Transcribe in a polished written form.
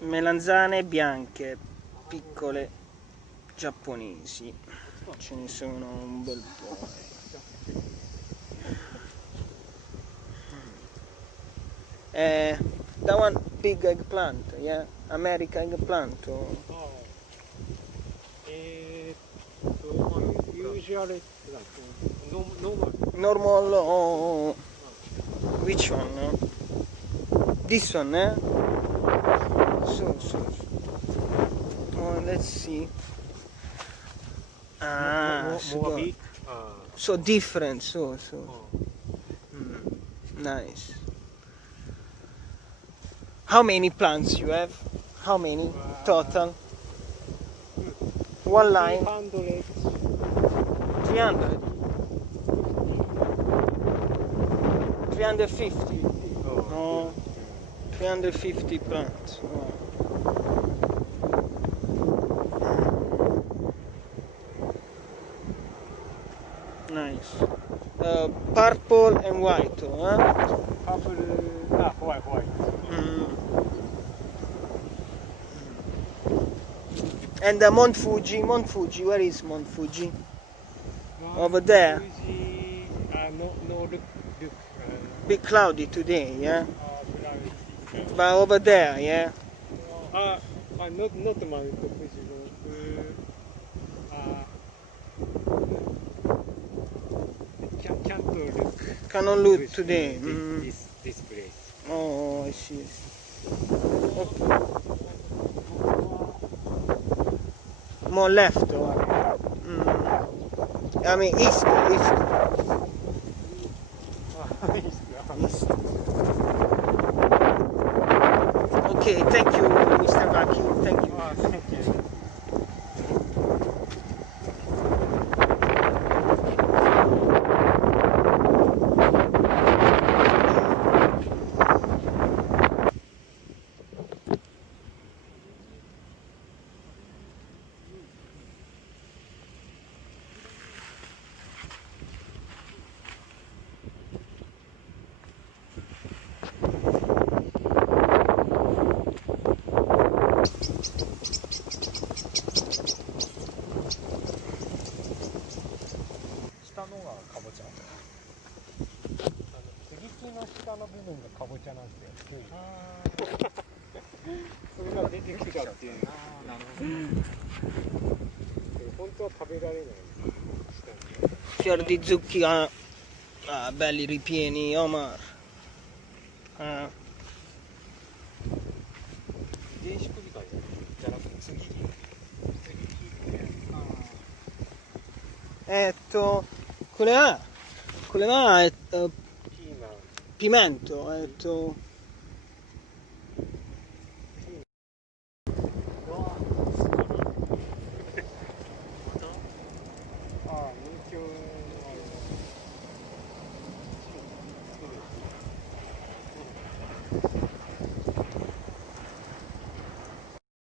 melanzane bianche, piccole, giapponesi. Ce ne sono un bel po'. That one big eggplant, yeah? American eggplant. Or... usually normal or which one? This one, eh? So. Oh, let's see. So different, so. Nice. How many plants you have? How many total? One line. 300. 350. Oh, 350 plants. Oh. Nice. Purple and white, huh? Purple, white. And Mount Fuji, where is Mount Fuji? Over there. Fuji, no, look. Bit cloudy today, yeah? But over there, yeah? Not Mount Fuji. Can't look. Cannot look today. This place. Oh, I see. Okay. More left, or? I mean east. East. Okay, thank you, Mr. Vaki. Thank you. Thank you. Fior di zucchine, belli ripieni, Omar. Quello là è pimento,